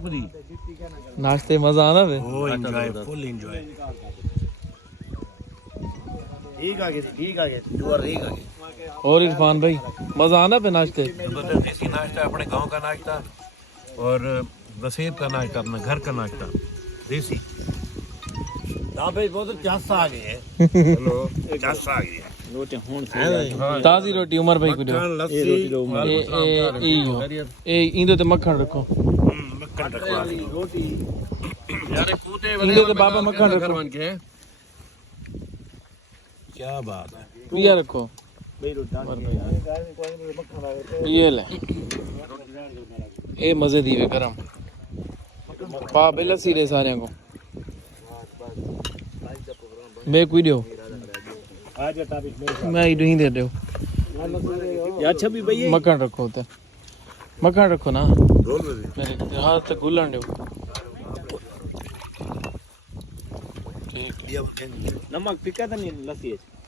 मुकदी नाश्ते मजा आना वे ओ एंजॉय फुल एंजॉय ठीक आ गए दुआ ठीक आ गए और इरफान भाई मजा आना पे नाश्ते जबरदस्त देसी नाश्ता अपने गांव का नाश्ता और वसीब का नाश्ता अपना घर का नाश्ता देसी हाँ भाई बहुत चास आ गए हेलो चास आ गई रोटी ताजी रोटी उमर भाई को दो लस्सी ए इंदो ते मक्खन रखो मक्खन रखो रोटी यार कूते इंदो ते बाबा मक्खन रखो क्या बात है ये रखो ये ले ए मजे दी वे गरम पा बेला सीरे सारे को मैं कोई दियो मैं इधर ही दे दो यार छबी भैया मक्खन रखो ते मक्खन रखो ना रोल में मेरे हाथ तक गुलन दो ठीक है नमक फिका तो नहीं लस्सी है